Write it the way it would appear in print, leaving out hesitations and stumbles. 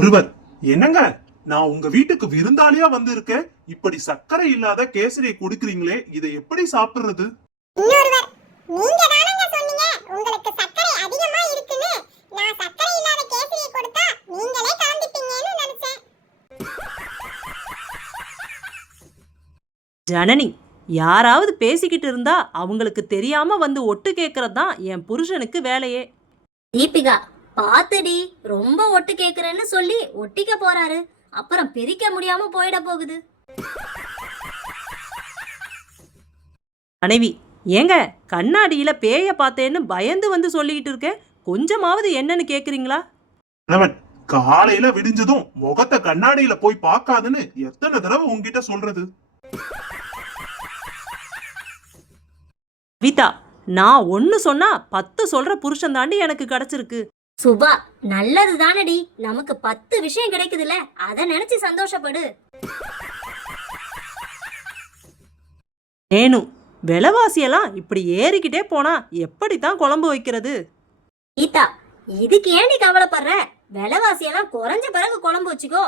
ஒருவர், என்னங்க, நான் உங்க வீட்டுக்கு விருந்தாளியா வந்து இருக்கேன். இப்படி சர்க்கரை இல்லாத கேசரியை கொடுக்கறீங்களே, இதை எப்படி சாப்பிடுறது? இன்னொருவர், நீங்க தானங்க சொன்னீங்க உங்களுக்கு சர்க்கரை அதிகமா இருக்குன்னு. நான் சர்க்கரை இல்லாத கேசரியை கொடுத்தா நீங்களே கலந்துப்பீங்கன்னு நினைச்சேன். ஜனனி, யாராவது பேசிக்கிட்டு இருந்தா அவங்களுக்கு தெரியாம வந்து ஒட்டு கேட்கறது தான் என் புருஷனுக்கு வேலையே. தீபிகா, பாத்துடி, ரொம்ப ஒட்டு கேக்குறேன்னு சொல்லி ஒட்டிக்க போறாரு. அப்புறம் பிரிக்க முடியாம போயிட போகுது. மனைவி, ஏங்க, கண்ணாடியில பேய பார்த்தேன்னு பயந்து வந்து சொல்லிக்கிட்டு இருக்கேன். கொஞ்சமாவது என்னன்னு கேக்குறீங்களா? கணவன், காலையில விடிஞ்சதும் முகத்தை கண்ணாடியில போய் பார்க்காதுன்னு எத்தனை தடவை உங்ககிட்ட சொல்றது? கவிதா, நான் ஒன்னு சொன்னா 10 சொல்ற புருஷன் தாண்டி எனக்கு கிடைச்சிருக்கு. சுபா, நல்லது தானடி, நமக்கு 10 விஷயம் கிடைக்குதுல, அத நினைச்சு சந்தோஷப்படு. ஏனு, விலைவாசியெல்லாம் இப்படி ஏறிக்கிட்டே போனா எப்படித்தான் குழம்பு வைக்கிறது? கீதா, இதுக்கு ஏன் நீ கவலைப்படுற? விலைவாசியெல்லாம் குறைஞ்ச பிறகு குழம்பு வச்சுக்கோ.